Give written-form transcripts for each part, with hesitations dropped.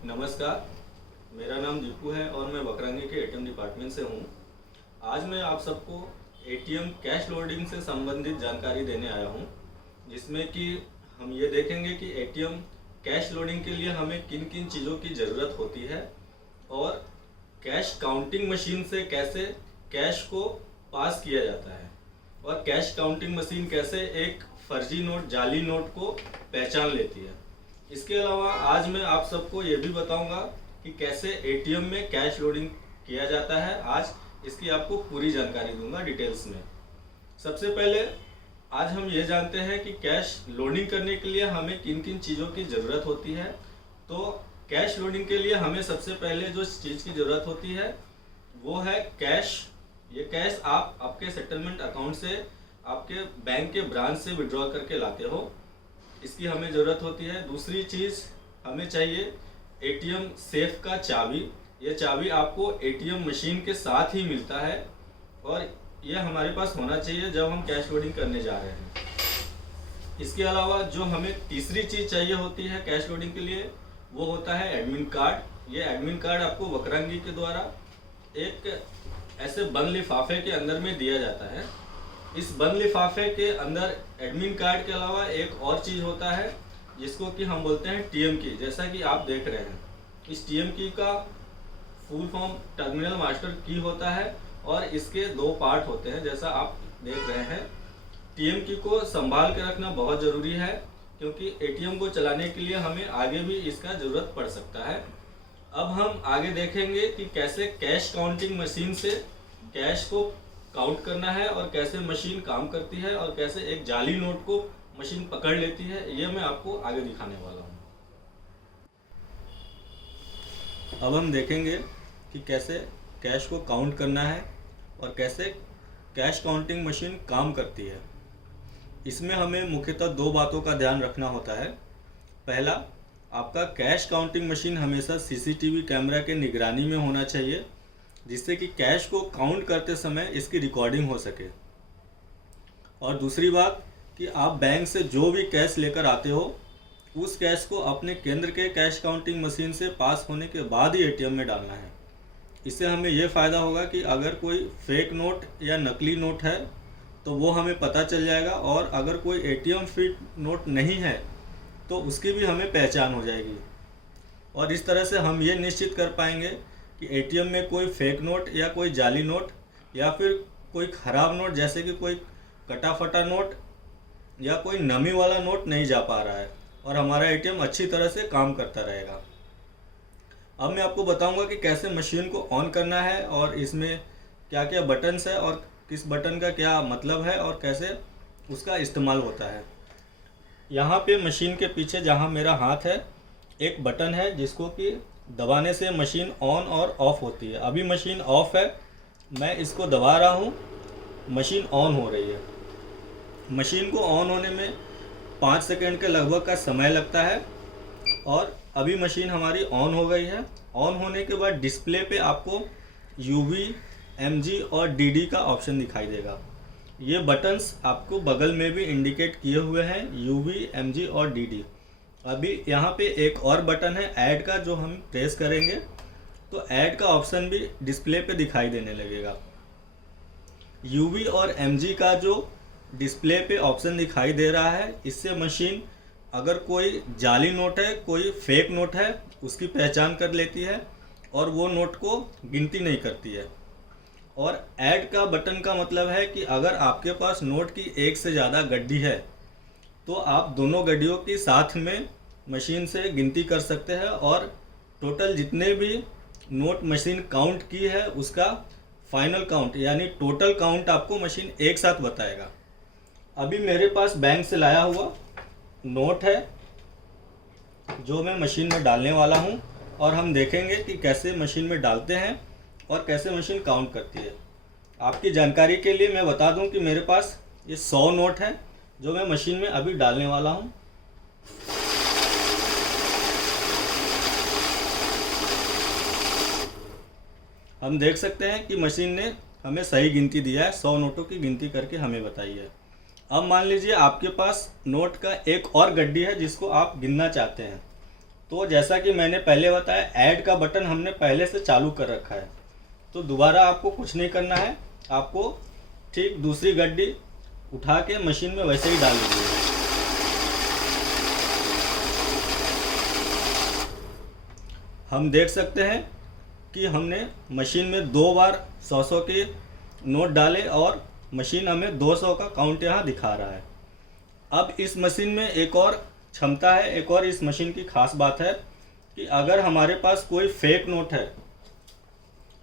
नमस्कार, मेरा नाम दीपू है और मैं बकरंगी के एटीएम डिपार्टमेंट से हूँ। आज मैं आप सबको एटीएम कैश लोडिंग से संबंधित जानकारी देने आया हूँ, जिसमें कि हम ये देखेंगे कि एटीएम कैश लोडिंग के लिए हमें किन किन चीज़ों की ज़रूरत होती है और कैश काउंटिंग मशीन से कैसे कैश को पास किया जाता है और कैश काउंटिंग मशीन कैसे एक फर्जी नोट, जाली नोट को पहचान लेती है। इसके अलावा आज मैं आप सबको ये भी बताऊंगा कि कैसे एटीएम में कैश लोडिंग किया जाता है। आज इसकी आपको पूरी जानकारी दूंगा डिटेल्स में। सबसे पहले आज हम ये जानते हैं कि कैश लोडिंग करने के लिए हमें किन किन चीज़ों की ज़रूरत होती है। तो कैश लोडिंग के लिए हमें सबसे पहले जो चीज़ की ज़रूरत होती है वो है कैश। ये कैश आप आपके सेटलमेंट अकाउंट से आपके बैंक के ब्रांच से विड्रॉ करके लाते हो, इसकी हमें ज़रूरत होती है। दूसरी चीज़ हमें चाहिए एटीएम सेफ का चाबी। ये चाबी आपको एटीएम मशीन के साथ ही मिलता है और ये हमारे पास होना चाहिए जब हम कैश लोडिंग करने जा रहे हैं। इसके अलावा जो हमें तीसरी चीज़ चाहिए होती है कैश लोडिंग के लिए वो होता है एडमिन कार्ड। ये एडमिन कार्ड आपको बकरंगी के द्वारा एक ऐसे बंद लिफाफे के अंदर में दिया जाता है। इस बंद लिफाफे के अंदर एडमिन कार्ड के अलावा एक और चीज़ होता है जिसको कि हम बोलते हैं टीएम की। जैसा कि आप देख रहे हैं, इस टीएम की का फुल फॉर्म टर्मिनल मास्टर की होता है और इसके दो पार्ट होते हैं जैसा आप देख रहे हैं। टीएम की को संभाल के रखना बहुत ज़रूरी है क्योंकि एटीएम को चलाने के लिए हमें आगे भी इसका ज़रूरत पड़ सकता है। अब हम आगे देखेंगे कि कैसे कैश काउंटिंग मशीन से कैश को काउंट करना है और कैसे मशीन काम करती है और कैसे एक जाली नोट को मशीन पकड़ लेती है। ये मैं आपको आगे दिखाने वाला हूँ। अब हम देखेंगे कि कैसे कैश को काउंट करना है और कैसे कैश काउंटिंग मशीन काम करती है। इसमें हमें मुख्यतः दो बातों का ध्यान रखना होता है। पहला, आपका कैश काउंटिंग मशीन हमेशा सीसीटीवी कैमरा के निगरानी में होना चाहिए जिससे कि कैश को काउंट करते समय इसकी रिकॉर्डिंग हो सके। और दूसरी बात कि आप बैंक से जो भी कैश लेकर आते हो उस कैश को अपने केंद्र के कैश काउंटिंग मशीन से पास होने के बाद ही एटीएम में डालना है। इससे हमें यह फ़ायदा होगा कि अगर कोई फेक नोट या नकली नोट है तो वो हमें पता चल जाएगा और अगर कोई एटीएम फिट नोट नहीं है तो उसकी भी हमें पहचान हो जाएगी। और इस तरह से हम ये निश्चित कर पाएंगे कि एटीएम में कोई फेक नोट या कोई जाली नोट या फिर कोई ख़राब नोट जैसे कि कोई कटा फटा नोट या कोई नमी वाला नोट नहीं जा पा रहा है और हमारा एटीएम अच्छी तरह से काम करता रहेगा। अब मैं आपको बताऊंगा कि कैसे मशीन को ऑन करना है और इसमें क्या क्या बटन्स है और किस बटन का क्या मतलब है और कैसे उसका इस्तेमाल होता है। यहाँ पे मशीन के पीछे जहाँ मेरा हाथ है एक बटन है जिसको कि दबाने से मशीन ऑन और ऑफ होती है। अभी मशीन ऑफ है, मैं इसको दबा रहा हूँ, मशीन ऑन हो रही है। मशीन को ऑन होने में 5 सेकंड के लगभग का समय लगता है और अभी मशीन हमारी ऑन हो गई है। ऑन होने के बाद डिस्प्ले पे आपको UV, MG और DD का ऑप्शन दिखाई देगा। ये बटन्स आपको बगल में भी इंडिकेट किए हुए हैं, UV, MG और DD। अभी यहाँ पे एक और बटन है ऐड का, जो हम प्रेस करेंगे तो ऐड का ऑप्शन भी डिस्प्ले पे दिखाई देने लगेगा। UV और MG का जो डिस्प्ले पे ऑप्शन दिखाई दे रहा है, इससे मशीन अगर कोई जाली नोट है, कोई फेक नोट है, उसकी पहचान कर लेती है और वो नोट को गिनती नहीं करती है। और ऐड का बटन का मतलब है कि अगर आपके पास नोट की एक से ज़्यादा गड्डी है तो आप दोनों गड्डियों की साथ में मशीन से गिनती कर सकते हैं और टोटल जितने भी नोट मशीन काउंट की है उसका फाइनल काउंट यानी टोटल काउंट आपको मशीन एक साथ बताएगा। अभी मेरे पास बैंक से लाया हुआ नोट है जो मैं मशीन में डालने वाला हूं और हम देखेंगे कि कैसे मशीन में डालते हैं और कैसे मशीन काउंट करती है। आपकी जानकारी के लिए मैं बता दूं कि मेरे पास ये 100 नोट है जो मैं मशीन में अभी डालने वाला हूं। हम देख सकते हैं कि मशीन ने हमें सही गिनती दिया है, 100 नोटों की गिनती करके हमें बताई है। अब मान लीजिए आपके पास नोट का एक और गड्डी है जिसको आप गिनना चाहते हैं, तो जैसा कि मैंने पहले बताया, ऐड का बटन हमने पहले से चालू कर रखा है, तो दोबारा आपको कुछ नहीं करना है। आपको ठीक दूसरी गड्डी उठा के मशीन में वैसे ही डाल दीजिए। हम देख सकते हैं कि हमने मशीन में 2 बार 100 के नोट डाले और मशीन हमें 200 का काउंट यहाँ दिखा रहा है। अब इस मशीन में एक और क्षमता है, एक और इस मशीन की खास बात है कि अगर हमारे पास कोई फेक नोट है,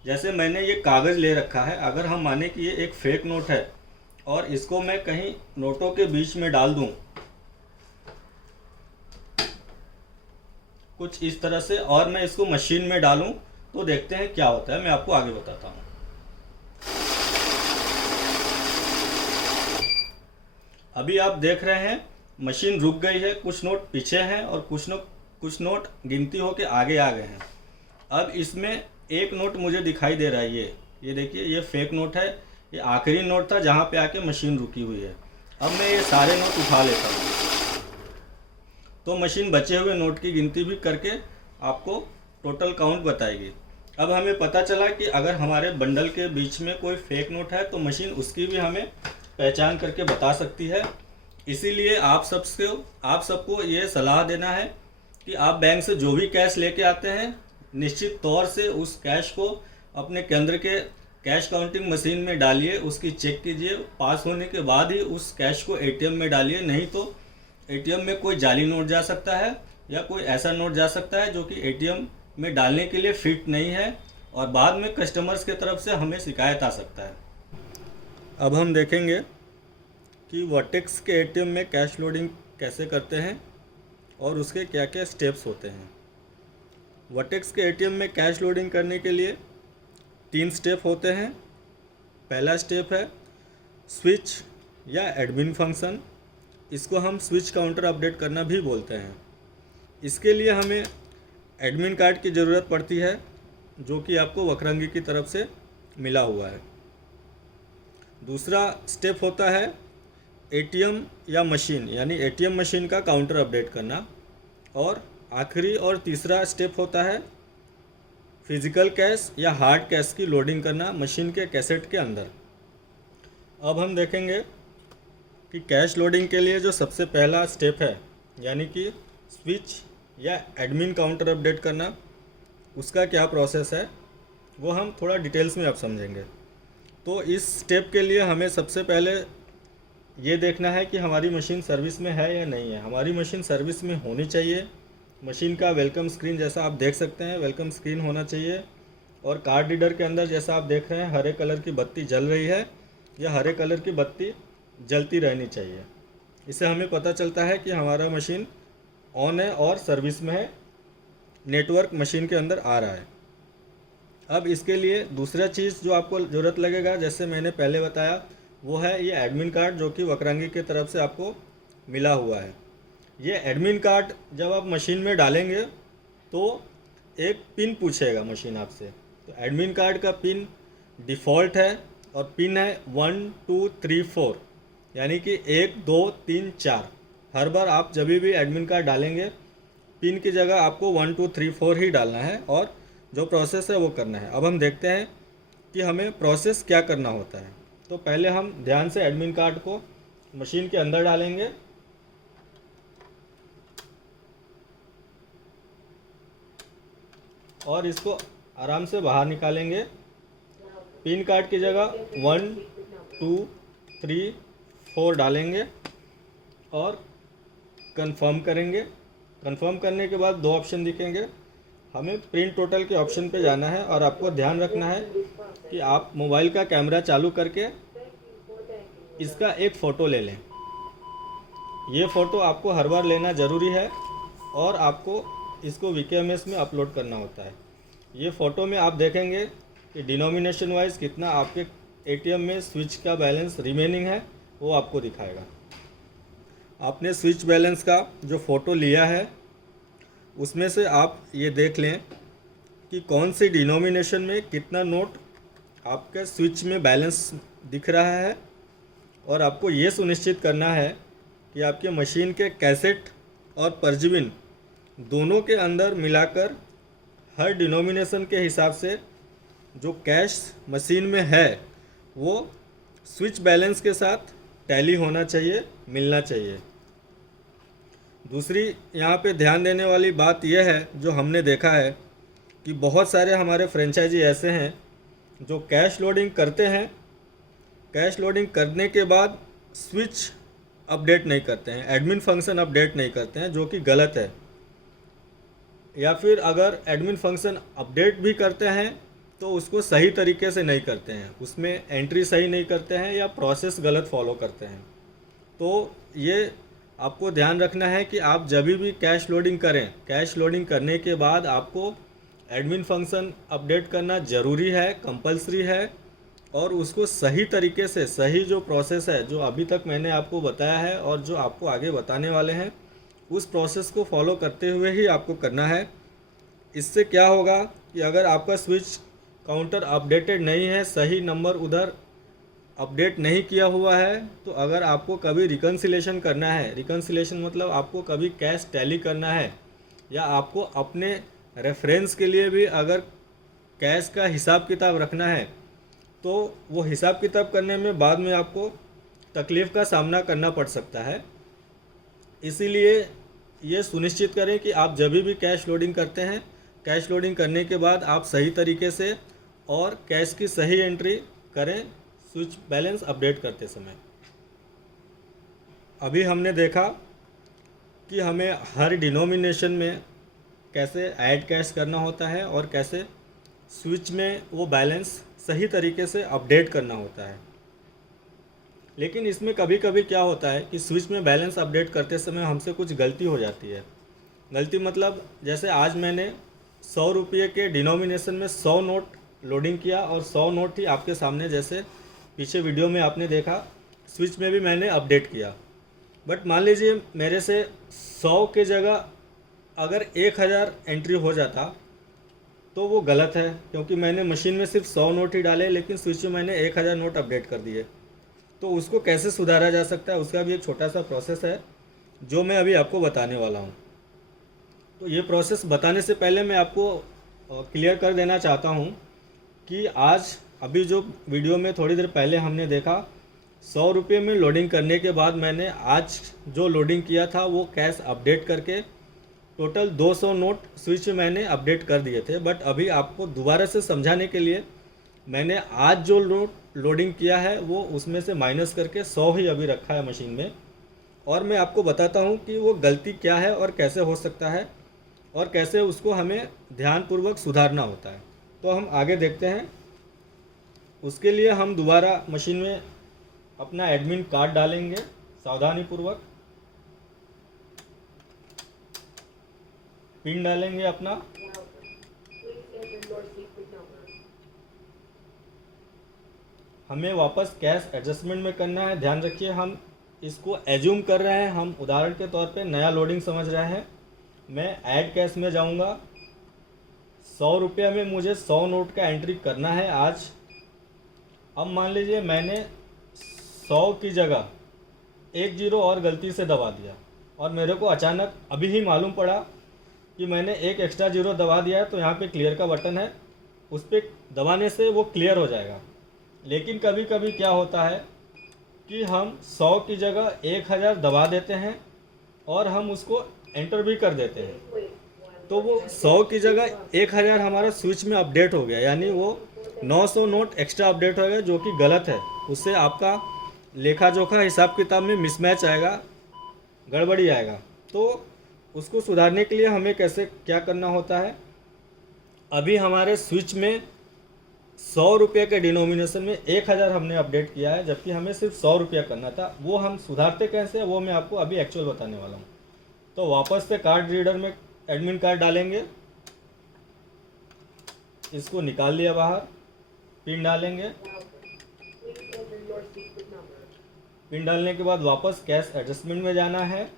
जैसे मैंने ये कागज़ ले रखा है, अगर हम माने कि ये एक फेक नोट है और इसको मैं कहीं नोटों के बीच में डाल दूं कुछ इस तरह से, और मैं इसको मशीन में डालूं, तो देखते हैं क्या होता है। मैं आपको आगे बताता हूं। अभी आप देख रहे हैं मशीन रुक गई है, कुछ नोट पीछे हैं और कुछ नोट गिनती होके आगे आ गए हैं। अब इसमें एक नोट मुझे दिखाई दे रहा है, ये देखिए, ये फेक नोट है। ये आखिरी नोट था जहाँ पे आके मशीन रुकी हुई है। अब मैं ये सारे नोट उठा लेता हूँ, तो मशीन बचे हुए नोट की गिनती भी करके आपको टोटल काउंट बताएगी। अब हमें पता चला कि अगर हमारे बंडल के बीच में कोई फेक नोट है तो मशीन उसकी भी हमें पहचान करके बता सकती है। इसीलिए आप सबको ये सलाह देना है कि आप बैंक से जो भी कैश लेके आते हैं, निश्चित तौर से उस कैश को अपने केंद्र के कैश काउंटिंग मशीन में डालिए, उसकी चेक कीजिए, पास होने के बाद ही उस कैश को एटीएम में डालिए। नहीं तो एटीएम में कोई जाली नोट जा सकता है या कोई ऐसा नोट जा सकता है जो कि एटीएम में डालने के लिए फिट नहीं है और बाद में कस्टमर्स के तरफ से हमें शिकायत आ सकता है। अब हम देखेंगे कि वर्टेक्स के एटीएम में कैश लोडिंग कैसे करते हैं और उसके क्या क्या स्टेप्स होते हैं। वर्टेक्स के एटीएम में कैश लोडिंग करने के लिए 3 स्टेप होते हैं। पहला स्टेप है स्विच या एडमिन फंक्शन, इसको हम स्विच काउंटर अपडेट करना भी बोलते हैं। इसके लिए हमें एडमिन कार्ड की ज़रूरत पड़ती है, जो कि आपको वक्रंगी की तरफ से मिला हुआ है। दूसरा स्टेप होता है एटीएम या मशीन, यानी एटीएम मशीन का काउंटर अपडेट करना। और आखिरी और तीसरा स्टेप होता है फिज़िकल कैश या हार्ड कैश की लोडिंग करना मशीन के कैसेट के अंदर। अब हम देखेंगे कि कैश लोडिंग के लिए जो सबसे पहला स्टेप है, यानी कि स्विच या एडमिन काउंटर अपडेट करना, उसका क्या प्रोसेस है वो हम थोड़ा डिटेल्स में अब समझेंगे। तो इस स्टेप के लिए हमें सबसे पहले ये देखना है कि हमारी मशीन सर्विस में है या नहीं है। हमारी मशीन सर्विस में होनी चाहिए। मशीन का वेलकम स्क्रीन जैसा आप देख सकते हैं, वेलकम स्क्रीन होना चाहिए। और कार्ड रीडर के अंदर जैसा आप देख रहे हैं हरे कलर की बत्ती जल रही है, या हरे कलर की बत्ती जलती रहनी चाहिए। इससे हमें पता चलता है कि हमारा मशीन ऑन है और सर्विस में है, नेटवर्क मशीन के अंदर आ रहा है। अब इसके लिए दूसरा चीज़ जो आपको ज़रूरत लगेगा, जैसे मैंने पहले बताया, वो है ये एडमिन कार्ड, जो कि वक्रांगी की तरफ से आपको मिला हुआ है। ये एडमिन कार्ड जब आप मशीन में डालेंगे तो एक पिन पूछेगा मशीन आपसे। तो एडमिन कार्ड का पिन डिफ़ॉल्ट है और पिन है 1 2 3 4, यानी कि 1 2 3 4। हर बार आप जब भी एडमिन कार्ड डालेंगे, पिन की जगह आपको 1 2 3 4 ही डालना है और जो प्रोसेस है वो करना है। अब हम देखते हैं कि हमें प्रोसेस क्या करना होता है। तो पहले हम ध्यान से एडमिन कार्ड को मशीन के अंदर डालेंगे। और इसको आराम से बाहर निकालेंगे। पिन कार्ड की जगह 1 2 3 4 डालेंगे और कंफर्म करेंगे। कंफर्म करने के बाद 2 ऑप्शन दिखेंगे। हमें प्रिंट टोटल के ऑप्शन पे जाना है और आपको ध्यान रखना है कि आप मोबाइल का कैमरा चालू करके इसका एक फ़ोटो ले लें। ये फ़ोटो आपको हर बार लेना ज़रूरी है और आपको इसको VKMS में अपलोड करना होता है। ये फ़ोटो में आप देखेंगे कि डिनोमिनेशन वाइज कितना आपके ATM में स्विच का बैलेंस रिमेनिंग है, वो आपको दिखाएगा। आपने स्विच बैलेंस का जो फ़ोटो लिया है उसमें से आप ये देख लें कि कौन सी डिनोमिनेशन में कितना नोट आपके स्विच में बैलेंस दिख रहा है। और आपको ये सुनिश्चित करना है कि आपके मशीन के कैसेट और परजीविन दोनों के अंदर मिलाकर हर डिनोमिनेशन के हिसाब से जो कैश मशीन में है वो स्विच बैलेंस के साथ टैली होना चाहिए, मिलना चाहिए। दूसरी यहाँ पे ध्यान देने वाली बात यह है, जो हमने देखा है कि बहुत सारे हमारे फ्रेंचाइजी ऐसे हैं जो कैश लोडिंग करते हैं, कैश लोडिंग करने के बाद स्विच अपडेट नहीं करते हैं, एडमिन फंक्शन अपडेट नहीं करते हैं, जो कि गलत है। या फिर अगर एडमिन फंक्शन अपडेट भी करते हैं तो उसको सही तरीके से नहीं करते हैं, उसमें एंट्री सही नहीं करते हैं या प्रोसेस गलत फॉलो करते हैं। तो ये आपको ध्यान रखना है कि आप जब भी कैश लोडिंग करें, कैश लोडिंग करने के बाद आपको एडमिन फंक्शन अपडेट करना ज़रूरी है, कंपलसरी है, और उसको सही तरीके से, सही जो प्रोसेस है जो अभी तक मैंने आपको बताया है और जो आपको आगे बताने वाले हैं, उस प्रोसेस को फॉलो करते हुए ही आपको करना है। इससे क्या होगा कि अगर आपका स्विच काउंटर अपडेटेड नहीं है, सही नंबर उधर अपडेट नहीं किया हुआ है, तो अगर आपको कभी रिकन्सिलेशन करना है, रिकन्सिलेशन मतलब आपको कभी कैश टैली करना है, या आपको अपने रेफरेंस के लिए भी अगर कैश का हिसाब किताब रखना है, तो वो हिसाब किताब करने में बाद में आपको तकलीफ़ का सामना करना पड़ सकता है। इसीलिए ये सुनिश्चित करें कि आप जब भी कैश लोडिंग करते हैं, कैश लोडिंग करने के बाद आप सही तरीके से और कैश की सही एंट्री करें स्विच बैलेंस अपडेट करते समय। अभी हमने देखा कि हमें हर डिनोमिनेशन में कैसे ऐड कैश करना होता है और कैसे स्विच में वो बैलेंस सही तरीके से अपडेट करना होता है। लेकिन इसमें कभी कभी क्या होता है कि स्विच में बैलेंस अपडेट करते समय हमसे कुछ गलती हो जाती है। गलती मतलब जैसे आज मैंने 100 रुपये के डिनोमिनेशन में 100 नोट लोडिंग किया और 100 नोट ही आपके सामने, जैसे पीछे वीडियो में आपने देखा, स्विच में भी मैंने अपडेट किया। बट मान लीजिए मेरे से 100 के जगह अगर 1000 एंट्री हो जाता तो वो गलत है, क्योंकि मैंने मशीन में सिर्फ 100 नोट ही डाले लेकिन स्विच में मैंने 1000 नोट अपडेट कर दिए। तो उसको कैसे सुधारा जा सकता है, उसका भी एक छोटा सा प्रोसेस है जो मैं अभी आपको बताने वाला हूँ। तो ये प्रोसेस बताने से पहले मैं आपको क्लियर कर देना चाहता हूँ कि आज अभी जो वीडियो में थोड़ी देर पहले हमने देखा, 100 रुपये में लोडिंग करने के बाद मैंने आज जो लोडिंग किया था वो कैश अपडेट करके टोटल 200 नोट स्विच में मैंने अपडेट कर दिए थे। बट अभी आपको दोबारा से समझाने के लिए मैंने आज जो नोट लोडिंग किया है वो उसमें से माइनस करके 100 ही अभी रखा है मशीन में, और मैं आपको बताता हूँ कि वो गलती क्या है और कैसे हो सकता है और कैसे उसको हमें ध्यानपूर्वक सुधारना होता है। तो हम आगे देखते हैं। उसके लिए हम दोबारा मशीन में अपना एडमिन कार्ड डालेंगे सावधानीपूर्वक, पिन डालेंगे अपना, हमें वापस कैश एडजस्टमेंट में करना है। ध्यान रखिए हम इसको एज्यूम कर रहे हैं, हम उदाहरण के तौर पे नया लोडिंग समझ रहे हैं। मैं ऐड कैश में जाऊंगा, 100 रुपये में मुझे 100 नोट का एंट्री करना है आज। अब मान लीजिए मैंने 100 की जगह 1 जीरो और गलती से दबा दिया और मेरे को अचानक अभी ही मालूम पड़ा कि मैंने एक एक्स्ट्रा जीरो दबा दिया है। तो यहाँ पे क्लियर का बटन है, उस पर दबाने से वो क्लियर हो जाएगा। लेकिन कभी कभी क्या होता है कि हम 100 की जगह 1000 दबा देते हैं और हम उसको एंटर भी कर देते हैं, तो वो 100 की जगह 1000 हमारा स्विच में अपडेट हो गया, यानी वो 900 नोट एक्स्ट्रा अपडेट हो गया, जो कि गलत है। उससे आपका लेखा जोखा हिसाब किताब में मिसमैच आएगा, गड़बड़ी आएगा। तो उसको सुधारने के लिए हमें कैसे क्या करना होता है, अभी हमारे स्विच में 100 रुपये के डिनोमिनेशन में 1000 हमने अपडेट किया है, जबकि हमें सिर्फ 100 रुपया करना था। वो हम सुधारते कैसे, वो मैं आपको अभी एक्चुअल बताने वाला हूँ। तो वापस से कार्ड रीडर में एडमिन कार्ड डालेंगे, इसको निकाल लिया बाहर, पिन डालेंगे, पिन डालने के बाद वापस कैश एडजस्टमेंट में जाना है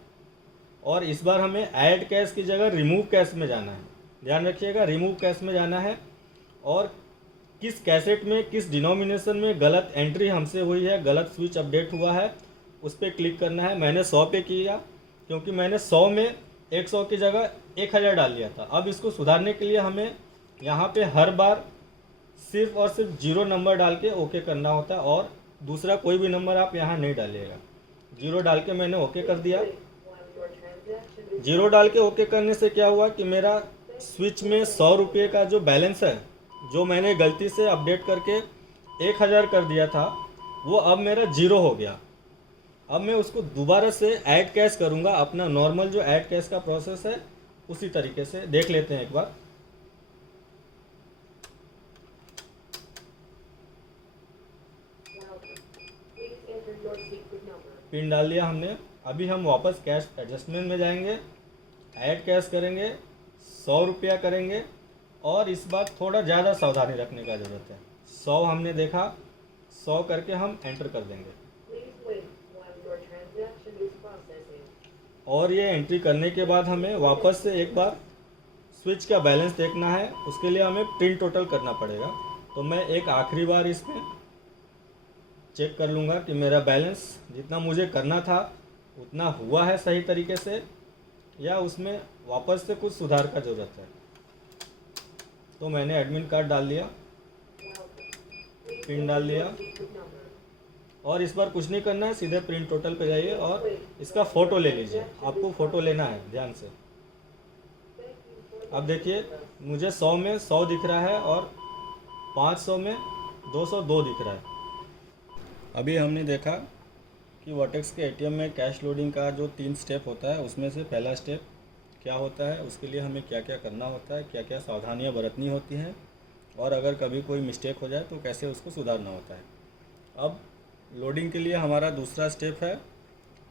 और इस बार हमें ऐड कैश की जगह रिमूव कैश में जाना है। ध्यान रखिएगा, रिमूव कैश में जाना है और किस कैसेट में किस डिनोमिनेशन में गलत एंट्री हमसे हुई है, गलत स्विच अपडेट हुआ है, उस पर क्लिक करना है। मैंने 100 पे किया क्योंकि मैंने 100 में 100 की जगह 1000 डाल दिया था। अब इसको सुधारने के लिए हमें यहाँ पे हर बार सिर्फ और सिर्फ 0 नंबर डाल के ओके करना होता है, और दूसरा कोई भी नंबर आप यहाँ नहीं डालिएगा। 0 डाल के मैंने ओके कर दिया। 0 डाल के ओके करने से क्या हुआ कि मेरा स्विच में 100 रुपये का जो बैलेंस है, जो मैंने गलती से अपडेट करके 1000 कर दिया था, वो अब मेरा 0 हो गया। अब मैं उसको दोबारा से ऐड कैश करूँगा। अपना नॉर्मल जो ऐड कैश का प्रोसेस है उसी तरीके से देख लेते हैं एक बार। पिन डाल लिया हमने। अभी हम वापस कैश एडजस्टमेंट में जाएंगे, ऐड कैश करेंगे, 100 रुपया करेंगे, और इस बार थोड़ा ज़्यादा सावधानी रखने का ज़रूरत है। 100 हमने देखा, 100 करके हम एंटर कर देंगे। और ये एंट्री करने के बाद हमें वापस से एक बार स्विच का बैलेंस देखना है। उसके लिए हमें प्रिंट टोटल करना पड़ेगा। तो मैं एक आखिरी बार इसमें चेक कर लूँगा कि मेरा बैलेंस जितना मुझे करना था उतना हुआ है सही तरीके से, या उसमें वापस से कुछ सुधार का ज़रूरत है। तो मैंने एडमिन कार्ड डाल लिया, पिन डाल लिया, और इस बार कुछ नहीं करना है, सीधे प्रिंट टोटल पे जाइए और इसका फ़ोटो ले लीजिए। आपको फ़ोटो लेना है ध्यान से। अब देखिए मुझे 100 में 100 दिख रहा है और 500 में 202 दिख रहा है। अभी हमने देखा कि वर्टेक्स के एटीएम में कैश लोडिंग का जो 3 स्टेप होता है, उसमें से पहला स्टेप क्या होता है, उसके लिए हमें क्या क्या करना होता है, क्या क्या सावधानियां बरतनी होती हैं, और अगर कभी कोई मिस्टेक हो जाए तो कैसे उसको सुधारना होता है। अब लोडिंग के लिए हमारा दूसरा स्टेप है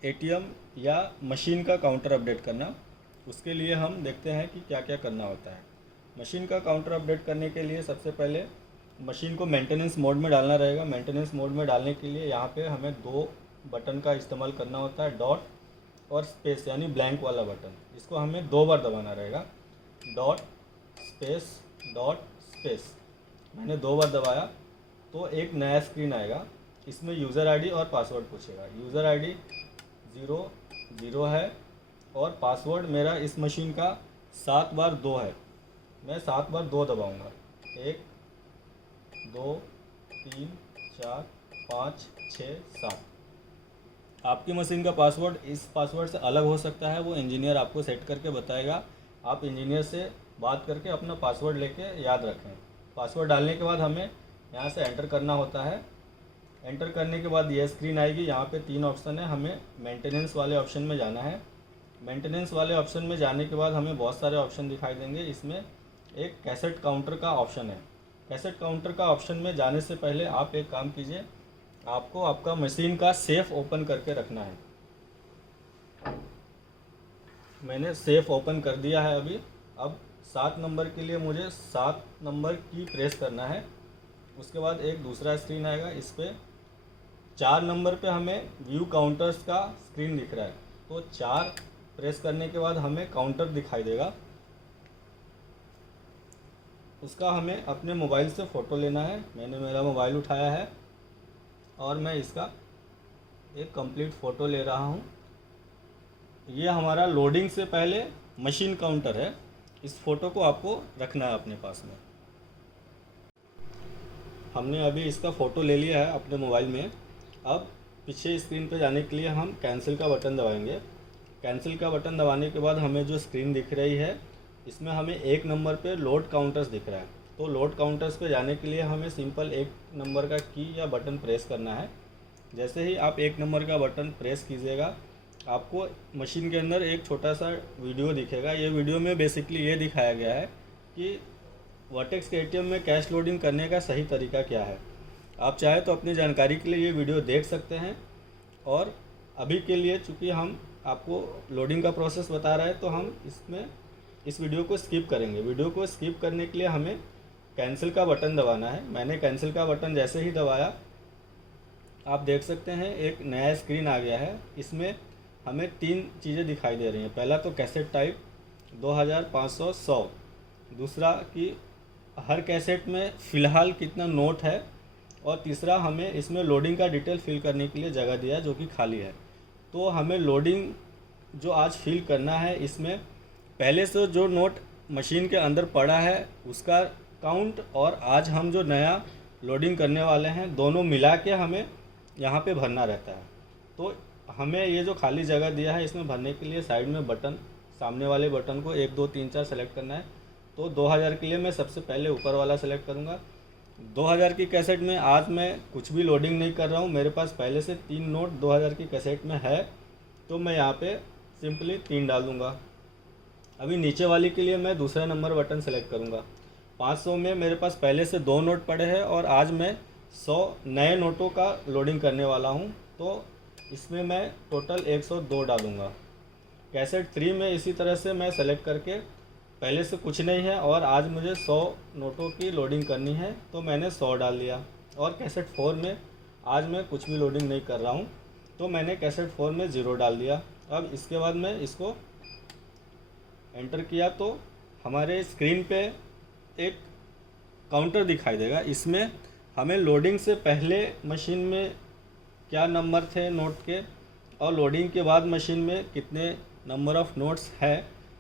एटीएम या मशीन का काउंटर अपडेट करना। उसके लिए हम देखते हैं कि क्या क्या करना होता है। मशीन का काउंटर अपडेट करने के लिए सबसे पहले मशीन को मेंटेनेंस मोड में डालना रहेगा। मेंटेनेंस मोड में डालने के लिए यहाँ पे हमें 2 बटन का इस्तेमाल करना होता है, डॉट और स्पेस, यानी ब्लैंक वाला बटन। इसको हमें 2 बार दबाना रहेगा, डॉट स्पेस। मैंने 2 बार दबाया तो एक नया स्क्रीन आएगा। इसमें यूज़र आईडी और पासवर्ड पूछेगा। यूज़र आईडी 00 है और पासवर्ड मेरा इस मशीन का 7 बार 2 है। मैं 7 बार 2 दबाऊँगा, 1 2 3 4 5 6 7। आपकी मशीन का पासवर्ड इस पासवर्ड से अलग हो सकता है, वो इंजीनियर आपको सेट करके बताएगा। आप इंजीनियर से बात करके अपना पासवर्ड लेके याद रखें। पासवर्ड डालने के बाद हमें यहाँ से एंटर करना होता है। एंटर करने के बाद ये स्क्रीन आएगी। यहाँ पे 3 ऑप्शन है, हमें मेंटेनेंस वाले ऑप्शन में जाना है। मेंटेनेंस वाले ऑप्शन में जाने के बाद हमें बहुत सारे ऑप्शन दिखाई देंगे। इसमें एक कैसेट काउंटर का ऑप्शन है। कैसेट काउंटर का ऑप्शन में जाने से पहले आप एक काम कीजिए, आपको आपका मशीन का सेफ ओपन करके रखना है। मैंने सेफ ओपन कर दिया है अभी। अब 7 नंबर के लिए मुझे 7 नंबर की प्रेस करना है। उसके बाद एक दूसरा स्क्रीन आएगा। इस पर 4 नंबर पे हमें व्यू काउंटर्स का स्क्रीन दिख रहा है, तो 4 प्रेस करने के बाद हमें काउंटर दिखाई देगा। उसका हमें अपने मोबाइल से फ़ोटो लेना है। मैंने मेरा मोबाइल उठाया है और मैं इसका एक कंप्लीट फ़ोटो ले रहा हूँ। ये हमारा लोडिंग से पहले मशीन काउंटर है। इस फ़ोटो को आपको रखना है अपने पास में। हमने अभी इसका फ़ोटो ले लिया है अपने मोबाइल में। अब पीछे स्क्रीन पे जाने के लिए हम कैंसिल का बटन दबाएंगे। कैंसिल का बटन दबाने के बाद हमें जो स्क्रीन दिख रही है, इसमें हमें 1 नंबर पे लोड काउंटर्स दिख रहा है। तो लोड काउंटर्स पे जाने के लिए हमें सिंपल 1 नंबर का की या बटन प्रेस करना है। जैसे ही आप 1 नंबर का बटन प्रेस कीजिएगा, आपको मशीन के अंदर एक छोटा सा वीडियो दिखेगा। ये वीडियो में बेसिकली ये दिखाया गया है कि वर्टेक्स के एटीएम में कैश लोडिंग करने का सही तरीका क्या है। आप चाहे तो अपनी जानकारी के लिए ये वीडियो देख सकते हैं। और अभी के लिए चूँकि हम आपको लोडिंग का प्रोसेस बता रहे हैं, तो हम इस वीडियो को स्किप करेंगे। वीडियो को स्किप करने के लिए हमें कैंसिल का बटन दबाना है। मैंने कैंसिल का बटन जैसे ही दबाया, आप देख सकते हैं एक नया स्क्रीन आ गया है। इसमें हमें 3 चीज़ें दिखाई दे रही हैं। पहला तो कैसेट टाइप 2500 दूसरा कि हर कैसेट में फ़िलहाल कितना नोट है, और तीसरा हमें इसमें लोडिंग का डिटेल फिल करने के लिए जगह दिया है जो कि खाली है। तो हमें लोडिंग जो आज फिल करना है, इसमें पहले से जो नोट मशीन के अंदर पड़ा है उसका काउंट और आज हम जो नया लोडिंग करने वाले हैं दोनों मिला के हमें यहाँ पे भरना रहता है। तो हमें ये जो खाली जगह दिया है इसमें भरने के लिए साइड में बटन, सामने वाले बटन को 1 2 3 4 सेलेक्ट करना है। तो 2000 के लिए मैं सबसे पहले ऊपर वाला सेलेक्ट करूँगा। 2000 की कैसेट में आज मैं कुछ भी लोडिंग नहीं कर रहा हूँ, मेरे पास पहले से 3 नोट 2000 की कैसेट में है, तो मैं यहाँ पे सिंपली 3 डाल दूँगा। अभी नीचे वाली के लिए मैं दूसरा नंबर बटन सेलेक्ट करूँगा। 500 में मेरे पास पहले से 2 नोट पड़े हैं और आज मैं 100 नए नोटों का लोडिंग करने वाला हूँ, तो इसमें मैं टोटल 102 डालूँगा। कैसेट 3 में इसी तरह से मैं सेलेक्ट करके पहले से कुछ नहीं है और आज मुझे 100 नोटों की लोडिंग करनी है, तो मैंने 100 डाल दिया। और कैसेट 4 में आज मैं कुछ भी लोडिंग नहीं कर रहा हूँ, तो मैंने कैसेट 4 में 0 डाल दिया। अब इसके बाद मैं इसको एंटर किया तो हमारे स्क्रीन पे एक काउंटर दिखाई देगा। इसमें हमें लोडिंग से पहले मशीन में क्या नंबर थे नोट के और लोडिंग के बाद मशीन में कितने नंबर ऑफ़ नोट्स है,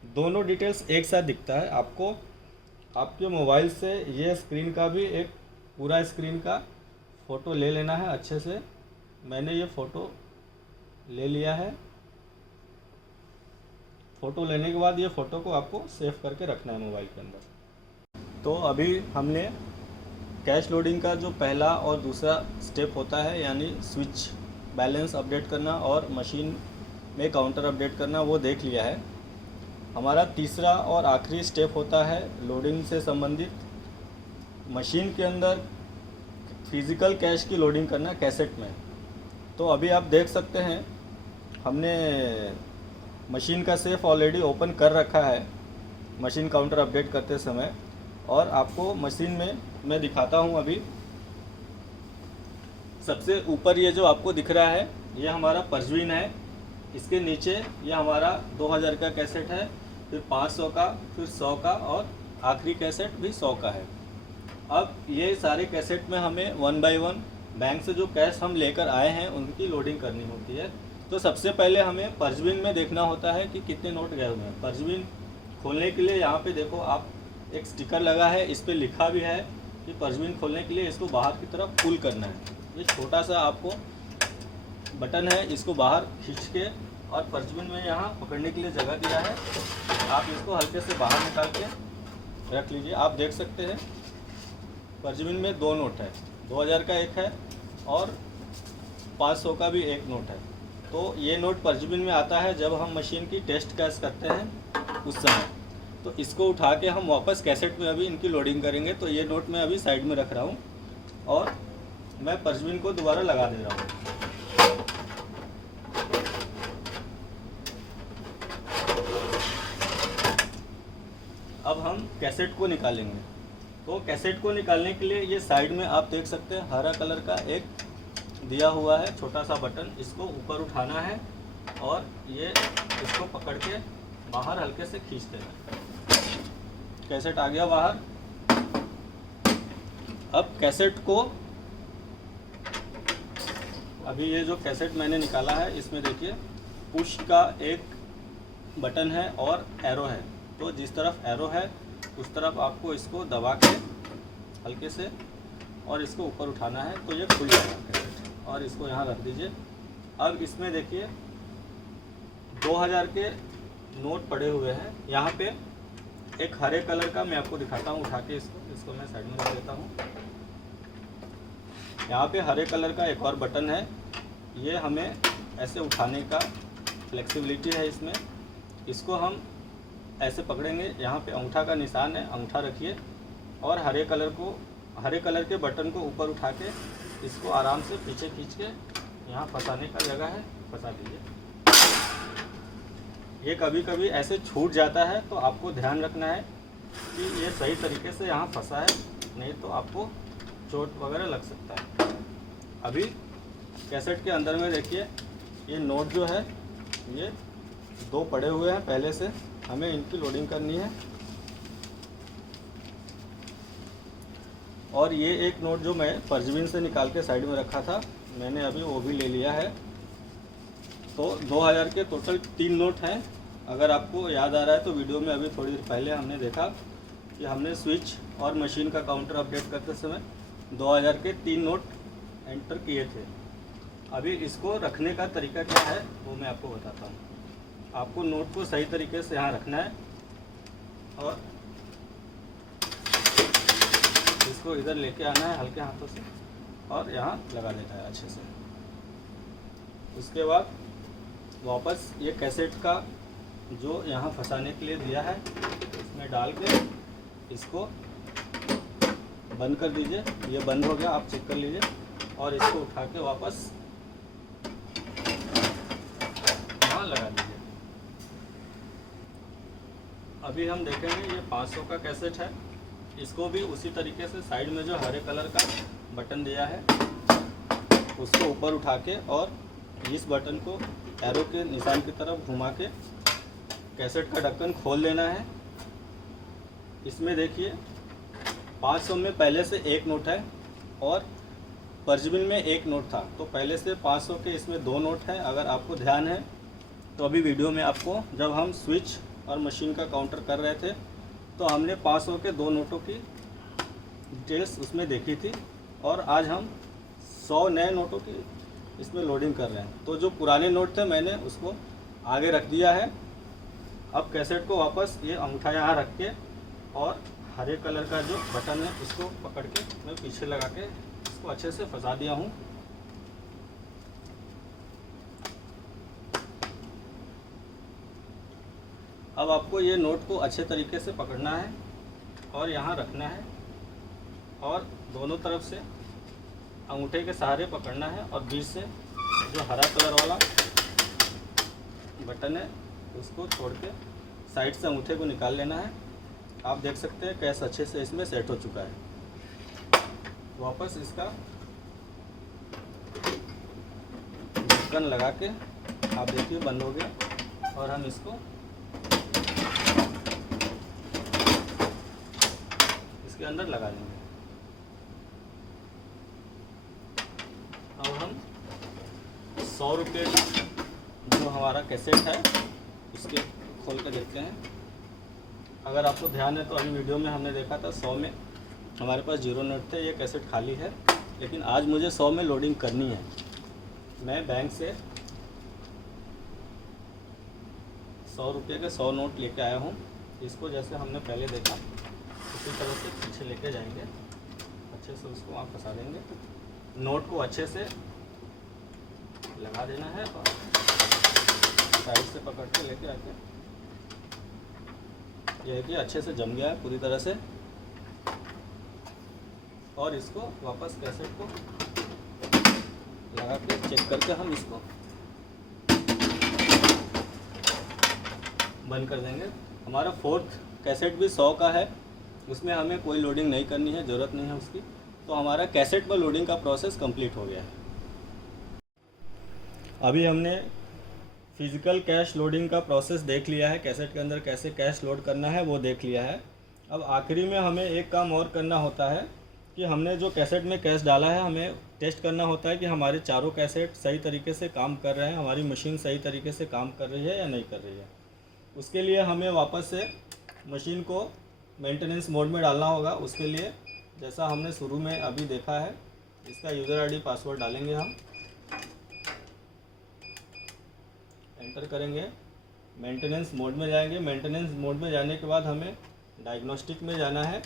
दोनों डिटेल्स एक साथ दिखता है। आपको आपके मोबाइल से ये स्क्रीन का भी एक पूरा स्क्रीन का फ़ोटो ले लेना है अच्छे से। मैंने ये फ़ोटो ले लिया है। फ़ोटो लेने के बाद ये फ़ोटो को आपको सेव करके रखना है मोबाइल के अंदर। तो अभी हमने कैश लोडिंग का जो पहला और दूसरा स्टेप होता है, यानी स्विच बैलेंस अपडेट करना और मशीन में काउंटर अपडेट करना, वो देख लिया है। हमारा तीसरा और आखिरी स्टेप होता है लोडिंग से संबंधित मशीन के अंदर फिज़िकल कैश की लोडिंग करना कैसेट में। तो अभी आप देख सकते हैं हमने मशीन का सेफ ऑलरेडी ओपन कर रखा है मशीन काउंटर अपडेट करते समय, और आपको मशीन में मैं दिखाता हूं। अभी सबसे ऊपर ये जो आपको दिख रहा है ये हमारा परजवीन है, इसके नीचे ये हमारा 2000 का कैसेट है, फिर 500 का, फिर 100 का और आखिरी कैसेट भी 100 का है। अब ये सारे कैसेट में हमें 1 बाय 1 बैंक से जो कैश हम लेकर आए हैं उनकी लोडिंग करनी होती है। तो सबसे पहले हमें परजवीन में देखना होता है कि कितने नोट गए हुए हैं। परजवीन खोलने के लिए यहाँ पे देखो आप एक स्टिकर लगा है, इस पर लिखा भी है कि परजवीन खोलने के लिए इसको बाहर की तरफ पुल करना है। ये छोटा सा आपको बटन है, इसको बाहर खींच के और परजवीन में यहाँ पकड़ने के लिए जगह दिया है, आप इसको हल्के से बाहर निकाल के रख लीजिए। आप देख सकते हैं परजवीन में 2 नोट है, 2000 का एक है और 500 का भी एक नोट है। तो ये नोट परजवीन में आता है जब हम मशीन की टेस्ट कैश करते हैं उस समय। तो इसको उठा के हम वापस कैसेट में अभी इनकी लोडिंग करेंगे। तो ये नोट मैं अभी साइड में रख रहा हूँ और मैं परजवीन को दोबारा लगा दे रहा हूँ। अब हम कैसेट को निकालेंगे। तो कैसेट को निकालने के लिए ये साइड में आप देख सकते हैं हरा कलर का एक दिया हुआ है छोटा सा बटन, इसको ऊपर उठाना है और ये इसको पकड़ के बाहर हल्के से खींच देना। कैसेट आ गया बाहर। अब कैसेट को, अभी ये जो कैसेट मैंने निकाला है इसमें देखिए पुश का एक बटन है और एरो है। तो जिस तरफ एरो है उस तरफ आपको इसको दबा के हल्के से और इसको ऊपर उठाना है, तो ये खुल जाएगा कैसेट। और इसको यहाँ रख दीजिए। अब इसमें देखिए 2000 के नोट पड़े हुए हैं। यहाँ पे एक हरे कलर का मैं आपको दिखाता हूँ, उठा के इसको मैं साइड में रख देता हूँ। यहाँ पे हरे कलर का एक और बटन है, ये हमें ऐसे उठाने का फ्लेक्सिबिलिटी है इसमें। इसको हम ऐसे पकड़ेंगे, यहाँ पे अंगूठा का निशान है, अंगूठा रखिए और हरे कलर के बटन को ऊपर उठा के इसको आराम से पीछे खींच के यहाँ फंसाने का जगह है, फंसा दीजिए। ये कभी कभी ऐसे छूट जाता है, तो आपको ध्यान रखना है कि ये सही तरीके से यहाँ फंसा है, नहीं तो आपको चोट वगैरह लग सकता है। अभी कैसेट के अंदर में देखिए ये नोट जो है ये 2 पड़े हुए हैं पहले से, हमें इनकी लोडिंग करनी है। और ये एक नोट जो मैं परजवीन से निकाल के साइड में रखा था, मैंने अभी वो भी ले लिया है। तो 2000 के टोटल 3 नोट हैं। अगर आपको याद आ रहा है तो वीडियो में अभी थोड़ी देर पहले हमने देखा कि हमने स्विच और मशीन का काउंटर अपडेट करते समय 2000 के 3 नोट एंटर किए थे। अभी इसको रखने का तरीका क्या है वो मैं आपको बताता हूँ। आपको नोट को सही तरीके से यहाँ रखना है और इसको इधर लेके आना है हल्के हाथों से और यहाँ लगा देना है अच्छे से। उसके बाद वापस ये कैसेट का जो यहाँ फंसाने के लिए दिया है इसमें डाल के इसको बंद कर दीजिए। ये बंद हो गया, आप चेक कर लीजिए। और इसको उठा के वापस यहाँ लगा दीजिए। अभी हम देखेंगे ये 500 का कैसेट है। इसको भी उसी तरीके से साइड में जो हरे कलर का बटन दिया है उसको ऊपर उठा के और इस बटन को एरो के निशान की तरफ घुमा के कैसेट का ढक्कन खोल देना है। इसमें देखिए 500 में पहले से एक नोट है और परजबिन में एक नोट था, तो पहले से 500 के इसमें 2 नोट हैं। अगर आपको ध्यान है तो अभी वीडियो में आपको जब हम स्विच और मशीन का काउंटर कर रहे थे तो हमने 500 के 2 नोटों की डिटेल्स उसमें देखी थी और आज हम 100 नए नोटों की इसमें लोडिंग कर रहे हैं। तो जो पुराने नोट थे मैंने उसको आगे रख दिया है। अब कैसेट को वापस ये अंगूठा यहाँ रख के और हरे कलर का जो बटन है उसको पकड़ के मैं पीछे लगा के इसको अच्छे से फंसा दिया हूँ। अब आपको ये नोट को अच्छे तरीके से पकड़ना है और यहाँ रखना है और दोनों तरफ से अंगूठे के सहारे पकड़ना है और बीच से जो हरा कलर वाला बटन है उसको छोड़ के साइड से अंगूठे को निकाल लेना है। आप देख सकते हैं कैसे अच्छे से इसमें सेट हो चुका है। वापस इसका ढक्कन लगा के आप देखिए बंद हो गया और हम इसको इसके अंदर लगा देंगे। अब हम 100 रुपये का जो हमारा कैसेट है उसके खोल कर देखते हैं। अगर आपको ध्यान है तो अभी वीडियो में हमने देखा था 100 में हमारे पास 0 नोट थे, ये कैसेट खाली है। लेकिन आज मुझे 100 में लोडिंग करनी है। मैं बैंक से 100 रुपये के 100 नोट लेके आया हूँ। इसको जैसे हमने पहले देखा उसी तरह से पीछे लेके जाएंगे, अच्छे से उसको वहाँ फंसा देंगे। नोट को अच्छे से लगा देना है और साइड से पकड़ के लेके आके यह कि अच्छे से जम गया है पूरी तरह से। और इसको वापस कैसेट को लगा के चेक करके हम इसको बंद कर देंगे। हमारा 4th कैसेट भी 100 का है, उसमें हमें कोई लोडिंग नहीं करनी है, ज़रूरत नहीं है उसकी। तो हमारा कैसेट पर लोडिंग का प्रोसेस कंप्लीट हो गया है। अभी हमने फिज़िकल कैश लोडिंग का प्रोसेस देख लिया है, कैसेट के अंदर कैसे कैश लोड करना है वो देख लिया है। अब आखिरी में हमें एक काम और करना होता है कि हमने जो कैसेट में कैश डाला है हमें टेस्ट करना होता है कि हमारे चारों कैसेट सही तरीके से काम कर रहे हैं, हमारी मशीन सही तरीके से काम कर रही है या नहीं कर रही है। उसके लिए हमें वापस से मशीन को मेंटेनेंस मोड में डालना होगा। उसके लिए जैसा हमने शुरू में अभी देखा है, इसका यूज़र आईडी पासवर्ड डालेंगे, हम एंटर करेंगे, मेंटेनेंस मोड में जाएंगे। मेंटेनेंस मोड में जाने के बाद हमें डायग्नोस्टिक में जाना है।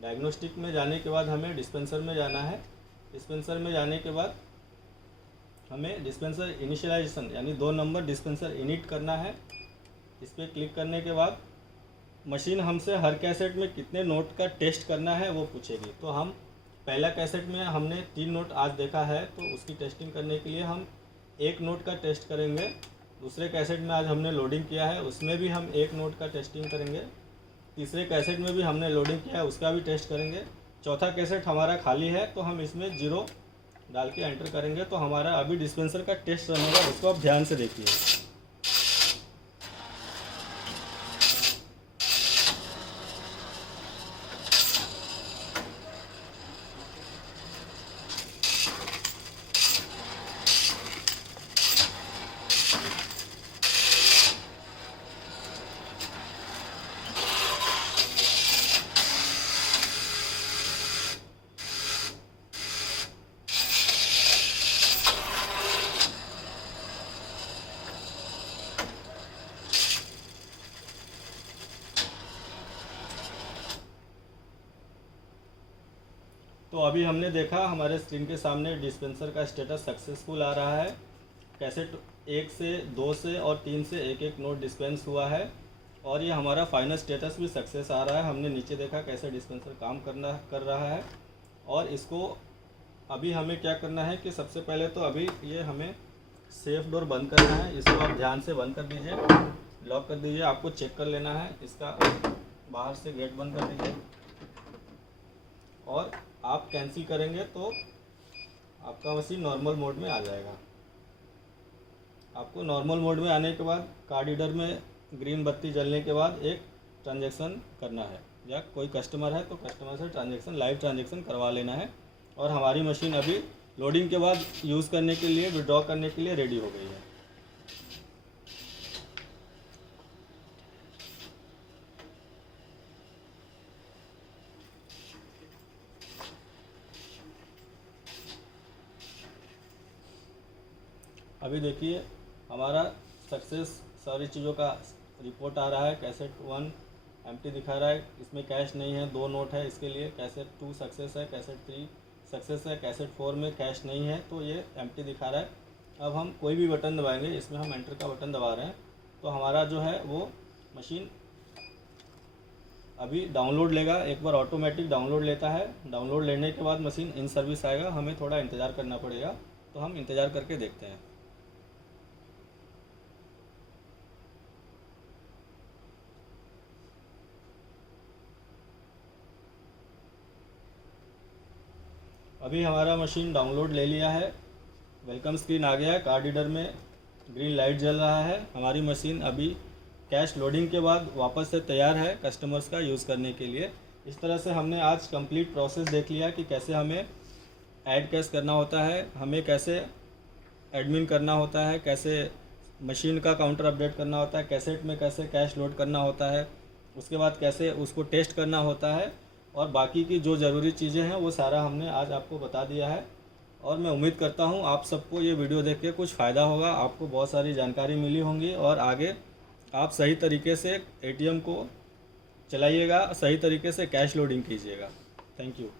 डायग्नोस्टिक में जाने के बाद हमें डिस्पेंसर में जाना है। डिस्पेंसर में जाने के बाद हमें डिस्पेंसर इनिशियलाइजेशन यानी 2 नंबर डिस्पेंसर इनिट करना है। इस पर क्लिक करने के बाद मशीन हमसे हर कैसेट में कितने नोट का टेस्ट करना है वो पूछेगी। तो हम पहला कैसेट में हमने 3 नोट आज देखा है, तो उसकी टेस्टिंग करने के लिए हम 1 नोट का टेस्ट करेंगे। दूसरे कैसेट में आज हमने लोडिंग किया है, उसमें भी हम 1 नोट का टेस्टिंग करेंगे। तीसरे कैसेट में भी हमने लोडिंग किया है, उसका भी टेस्ट करेंगे। चौथा कैसेट हमारा खाली है तो हम इसमें 0 डाल के एंटर करेंगे। तो हमारा अभी डिस्पेंसर का टेस्ट रहेगा, उसको आप ध्यान से देखिए। तो अभी हमने देखा हमारे स्क्रीन के सामने डिस्पेंसर का स्टेटस सक्सेसफुल आ रहा है। कैसेट 1 से 2 से और 3 से एक एक नोट डिस्पेंस हुआ है और ये हमारा फाइनल स्टेटस भी सक्सेस आ रहा है। हमने नीचे देखा कैसे डिस्पेंसर काम कर रहा है। और इसको अभी हमें क्या करना है कि सबसे पहले तो अभी ये हमें सेफ डोर बंद करना है। इसको आप ध्यान से बंद कर दीजिए, लॉक कर दीजिए। आपको चेक कर लेना है इसका, बाहर से गेट बंद कर दीजिए और आप कैंसिल करेंगे तो आपका मशीन नॉर्मल मोड में आ जाएगा। आपको नॉर्मल मोड में आने के बाद कार्ड रीडर में ग्रीन बत्ती जलने के बाद एक ट्रांजैक्शन करना है, या कोई कस्टमर है तो कस्टमर से ट्रांजैक्शन, लाइव ट्रांजैक्शन करवा लेना है। और हमारी मशीन अभी लोडिंग के बाद यूज़ करने के लिए, विड्रॉ करने के लिए रेडी हो गई है। अभी देखिए हमारा सक्सेस सारी चीज़ों का रिपोर्ट आ रहा है। कैसेट 1 एम्प्टी दिखा रहा है, इसमें कैश नहीं है, 2 नोट है इसके लिए। कैसेट 2 सक्सेस है, कैसेट 3 सक्सेस है, कैसेट 4 में कैश नहीं है तो ये एम्प्टी दिखा रहा है। अब हम कोई भी बटन दबाएंगे, इसमें हम एंटर का बटन दबा रहे हैं तो हमारा जो है वो मशीन अभी डाउनलोड लेगा। एक बार ऑटोमेटिक डाउनलोड लेता है, डाउनलोड लेने के बाद मशीन इन सर्विस आएगा। हमें थोड़ा इंतज़ार करना पड़ेगा, तो हम इंतज़ार करके देखते हैं। अभी हमारा मशीन डाउनलोड ले लिया है, वेलकम स्क्रीन आ गया है, कार्ड रीडर में ग्रीन लाइट जल रहा है। हमारी मशीन अभी कैश लोडिंग के बाद वापस से तैयार है कस्टमर्स का यूज़ करने के लिए। इस तरह से हमने आज कंप्लीट प्रोसेस देख लिया कि कैसे हमें ऐड कैश करना होता है, हमें कैसे एडमिन करना होता है, कैसे मशीन का काउंटर अपडेट करना होता है, कैसेट में कैसे कैश लोड करना होता है, उसके बाद कैसे उसको टेस्ट करना होता है, और बाकी की जो ज़रूरी चीज़ें हैं वो सारा हमने आज आपको बता दिया है। और मैं उम्मीद करता हूँ आप सबको ये वीडियो देख के कुछ फ़ायदा होगा, आपको बहुत सारी जानकारी मिली होंगी और आगे आप सही तरीके से एटीएम को चलाइएगा, सही तरीके से कैश लोडिंग कीजिएगा। Thank you.